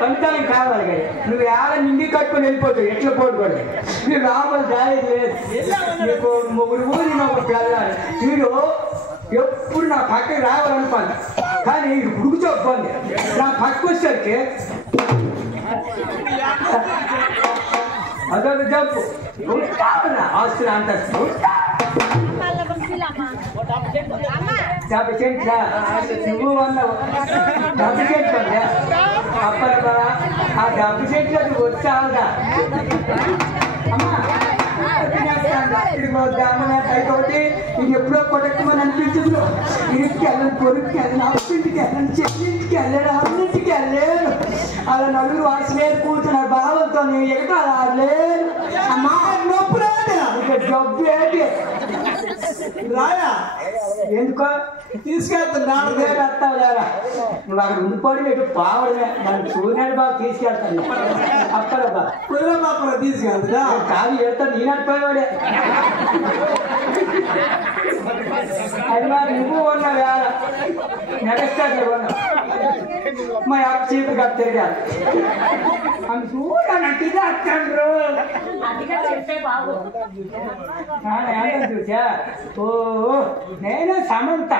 పంచాలం కావాలి కానీ నువ్వు ఏడ నిండి కట్టుకొని వెళ్ళిపోతావు ఎట్లా పోటుకోడు నువ్వు లోపల దారి లేదు నీకు ముగ్గురు ఊరి ఒకటి వెళ్ళాలి వీడు ఎప్పుడు నా పక్కకి రావాలనుకోండి కానీ ఇది గుడుకు చెప్పండి నా పక్కకు వచ్చేసరికి అదొక జబ్బు ఆస్తులు అంతస్తు డబ్బు చెంట్లా నువ్వు అన్నావు డబ్బు చెట్లు అప్పటి ఆ డబ్బు చెట్లు వచ్చావుగా అమ్మా అయితే ఇది ఎప్పుడో కొట్టమని అనిపించదు ఇంటికి వెళ్ళను కొడుక్కి వెళ్ళను అప్పింటికి వెళ్ళను చెల్లింటికి వెళ్ళాను అన్నింటికి వెళ్ళాను అలా నలుగురు వాసలేదు కూర్చున్నారు భావంతో ఎగతా లేదు అమ్మా నొప్పి రాదు జబ్బు ఏంటి రాయా ఎందుకో తీసుకెళ్తాను వస్తావు లేరా నువ్వు అక్కడ ఉండిపోయి ఎటు పావడమే మనం సూర్యుడు బాగా తీసుకెళ్తాను అక్కడ కుదరబాప తీసుకెళ్తా కాదు వెళ్తాను నేనట్టుపోయేవాడే అది మరి నువ్వు ఉన్నా వేళ నెక్స్ట్ ఉన్నా మా అక్క చీపు కట్ట తిరిగారు అది చూడండి అట్టండ్రు చూసా ఓ నేనే సమంత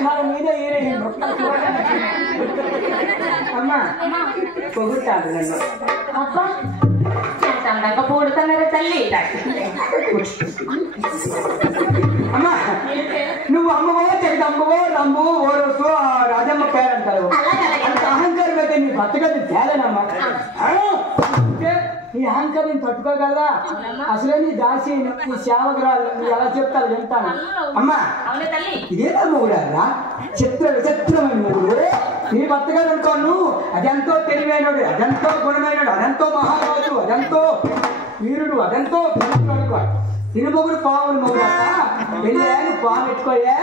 కాలం మీద అమ్మా పొగుతాడు నన్ను పోడుతున్నారు తల్లి అమ్మా నువ్వు అమ్మవో జగదమ్మవో రంబు ఓరసు రాజమ్మ పేరు అంటారు అంత అహంకారం అయితే నీ బతకది తేలనమ్మా నీ అహంకారం తట్టుకోగలదా అసలే నీ దాసి నీ సేవకురాలు నువ్వు ఎలా చెప్తావు చెప్తాను అమ్మా ఇదేనా మొగుడారా చిత్ర విచిత్రమైన మొగుడు నీ బతకదు అనుకోను అదెంతో తెలివైనడు అదెంతో గుణమైనడు అదెంతో మహారాజు అదెంతో వీరుడు అదెంతో తిరుమొగుడు పావులు మొగుడాక వెళ్ళి పావు పెట్టుకోయా